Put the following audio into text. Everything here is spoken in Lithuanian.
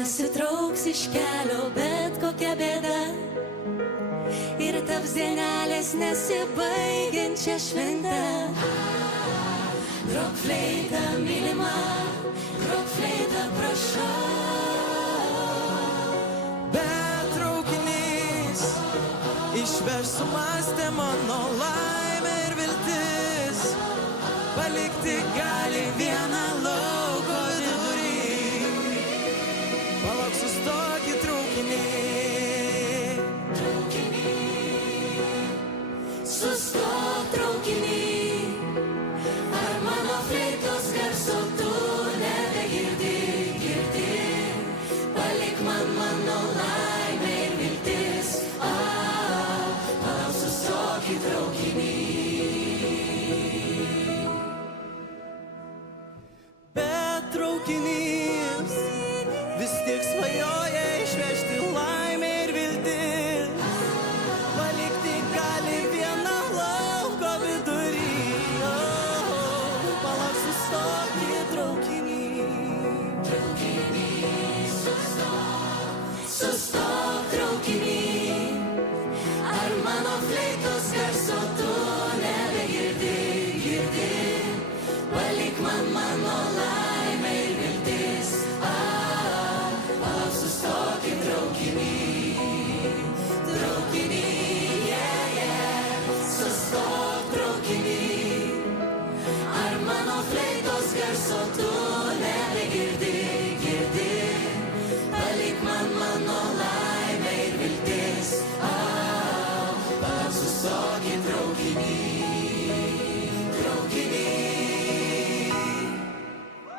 pasitrauks iš kelio bet kokia bėda ir taps dienelės nesibaigiančia švente. Grok fleita, mylima, grok fleita, prašau. Bet traukinys išveš sumastę mano laimę ir viltis, palikti gali vieną lauko vidurį. Palauk, sustokit traukinį. Sustok traukiny, ar mano fleitos garso tu nebegirdi, palik man mano laimę ir viltis, palauk, sustok į traukinį. Bet traukinys vis tiek svajoja